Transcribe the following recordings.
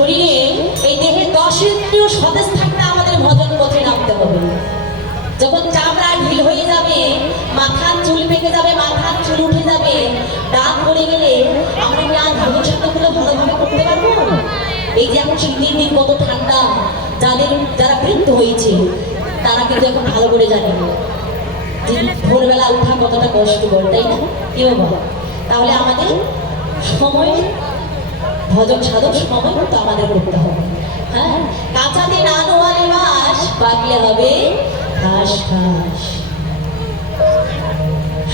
শরীরে এই দেহের দশ ইন্দ্রিয় সতেজ থাকতে আমাদের ভজন পথে নামতে হবে। যখন চামড়া ঢিল হয়ে যাবে, মাথার চুল পেকে যাবে, মাথার চুল উঠে যাবে দাঁত পড়ে গেলে আমরা কি আর সাধনগুলো ভালোভাবে করতে পারব? এই যে এখন শীতের দিন, কত ঠান্ডা, যাদের, যারা বৃদ্ধ হয়েছে, তারা কিন্তু এখন ভালো করে জানে। যে ভোরবেলা উঠা কতটা কষ্টকর, তাই না? কেউ বল? তাহলে আমাদের সময় ভজন সাধন সময় মতো আমাদের করতে হবে। হ্যাঁ? কাঁচাতে না নোয়ালে মাস পাকলে হবে ঘাস ঘাস।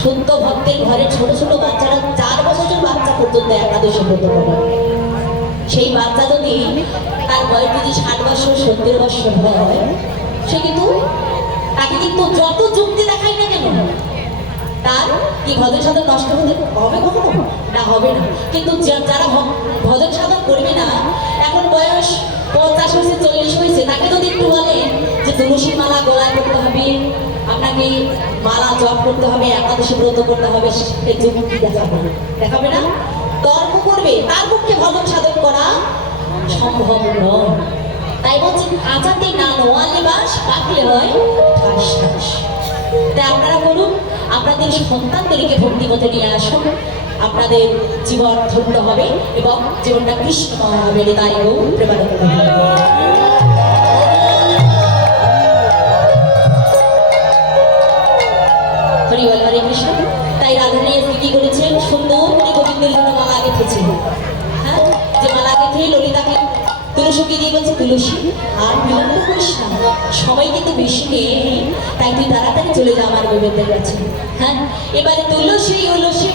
সত্য ভক্তের ঘরে ছোট ছোট বাচ্চারা চার বছরের বাচ্চা পর্যন্ত একাদশী ব্রত করে। সেই বাচ্চা যদি তার বয়স যদি ষাট বছর, সত্তর বছর হয়, সে কিন্তু তাকে কিন্তু যত যুক্তি দেখাই না কেন কি ভজন সাধন নষ্ট হতে হবে কখনো? না, হবে না। কিন্তু যারা ভজন সাধন করবে না, এখন বয়স পঞ্চাশ হয়েছে, চল্লিশ হয়েছে, তাকে যদি একটু বলে যে তুলসী মালা গলায় করতে হবে, আপনাকে মালা জপ করতে হবে, একাদশী ব্রত করতে হবে সেই যুক্তি দেখাবে। দেখাবে না? তর্ক করবে, তার পক্ষে ভজন সাধন করা সম্ভব নয়। তাই বলছে, আচাতে না নোয়ালে বাস পাকলে হয় তাই আপনারা বলুন আপনাদের সন্তানদেরকে ভক্তি পথে নিয়ে আসুন। আপনাদের জীবন ধন্য হবে এবং জীবনটা কৃষ্ণময় হবে তাই প্রেমানন্দ তুলসী আর বিলম্ব করিস না সবাই কিন্তু বেশি নেই, তাই তুই তাড়াতাড়ি চলে যা আমার গোবিন্দের কাছে। হ্যাঁ এবারে তুলসী উলসী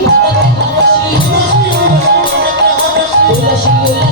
তুলসী তুলসী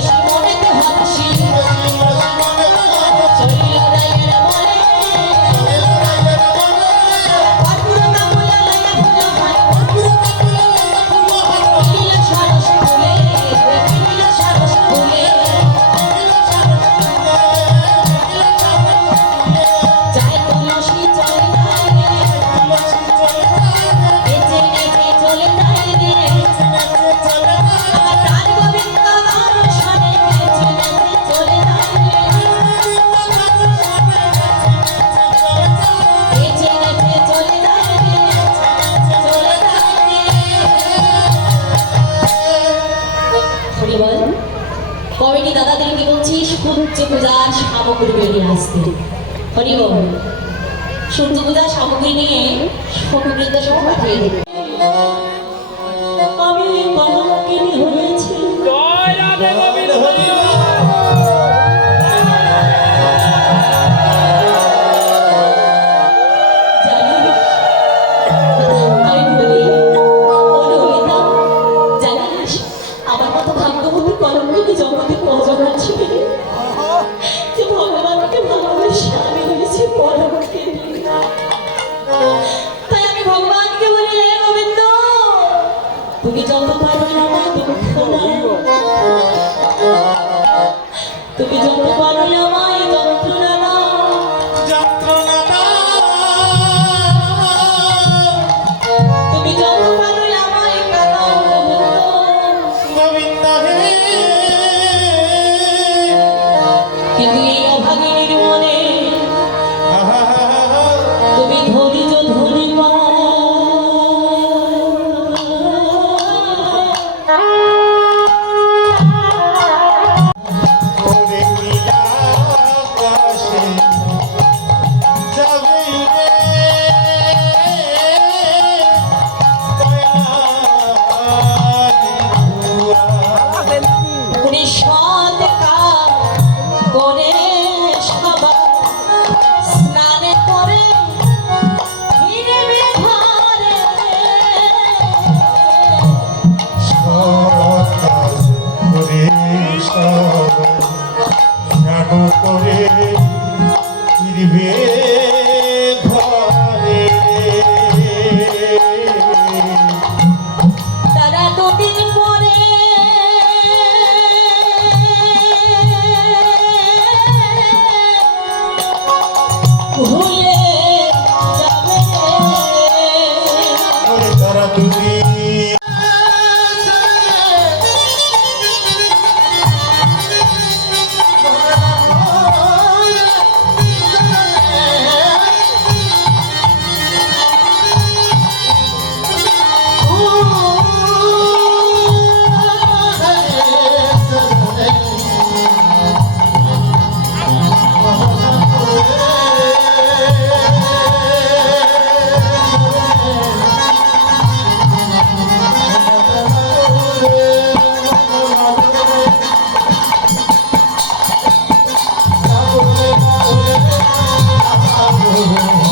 দাদাদেরকে বলছি হচ্ছে পূজা সামগ্রী বেরিয়ে আসতে হরিবল সূর্য পূজা সামগ্রী নিয়ে তুমি যত পারো আমার দুঃখ তুমি যত পারো আমায় যন্ত্রণা দাও তুমি যত পারো আমায় কিন্তু এই Oh,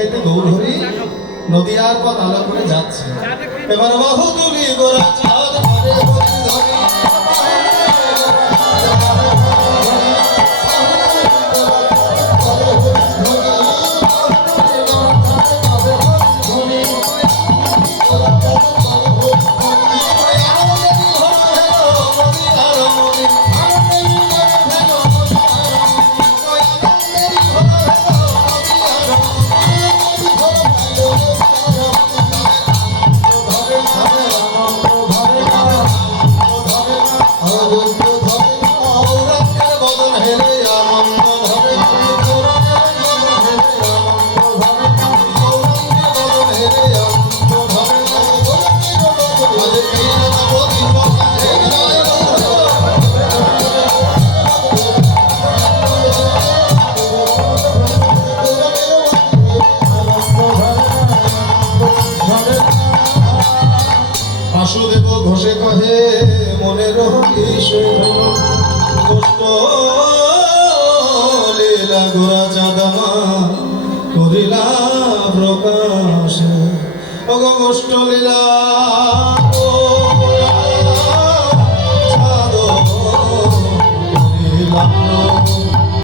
গাইতে গৌধরী নদীয়ার পথ আলো করে যাচ্ছে। এবার বাহু তুলি গোরা চাঁদ লীলা গোরা চাঁদামা করিলা প্রকাশ। অগ কষ্ট লীলা।